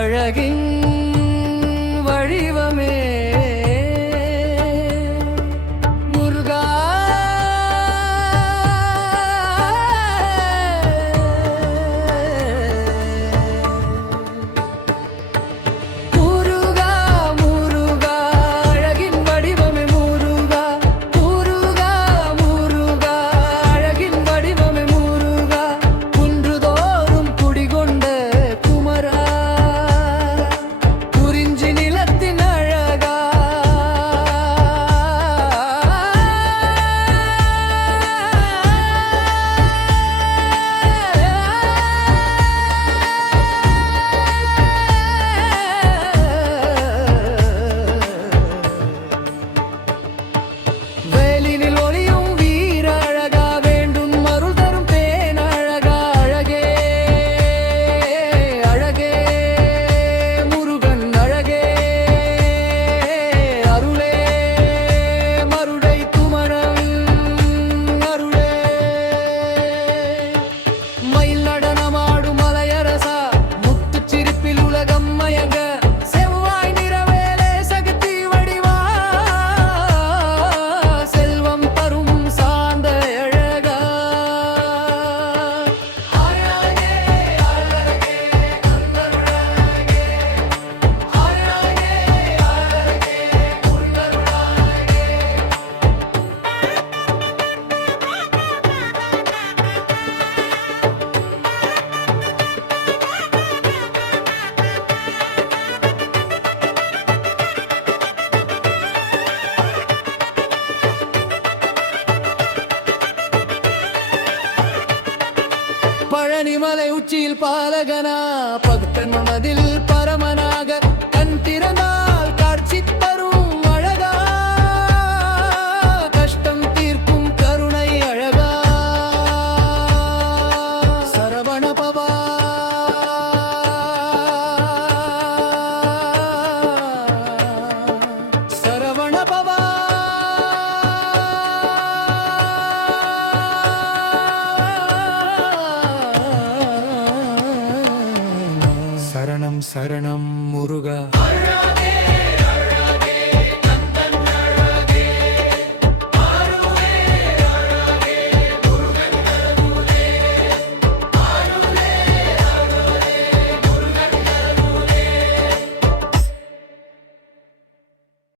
அழகின் வடிவமே முருகா. முருகா முருகா அழகின் வடிவமே முருகா. முருகா முருகா அழகின் வடிவமே முருகா. குன்றுதோறும் குடிகொண்ட குமரா, குறிஞ்சி நிலத்தின் அழகா. வேலினில் ஒளியும் வீர அழகா, வேண்டும் அருள் தரும் தேன் அழகா. அழகே அழகே முருகன் அழகே, அருளே மருடை குமரன் அருளே. மயில் நடனமாடும் மலையரசா, முத்துச் சிரிப்பில் உலகம் மயங்க. செவ்வாய் நிறவேலே சக்தி வடிவா, செல்வம் தரும் சாந்த அழகா. அழகே அழகே கந்தருளழகே, அழகே அழகே முருகருளழகே. பழனிமலை உச்சியில் பாலகனா, பக்தன் மனதில் பரமனாக. கண் திறந்தால் காட்சி தரும் அழகா, கஷ்டம் தீர்க்கும் கருணை அழகா. சரவண பவா சரவண பவா. சரணம் சரணம் முருகா.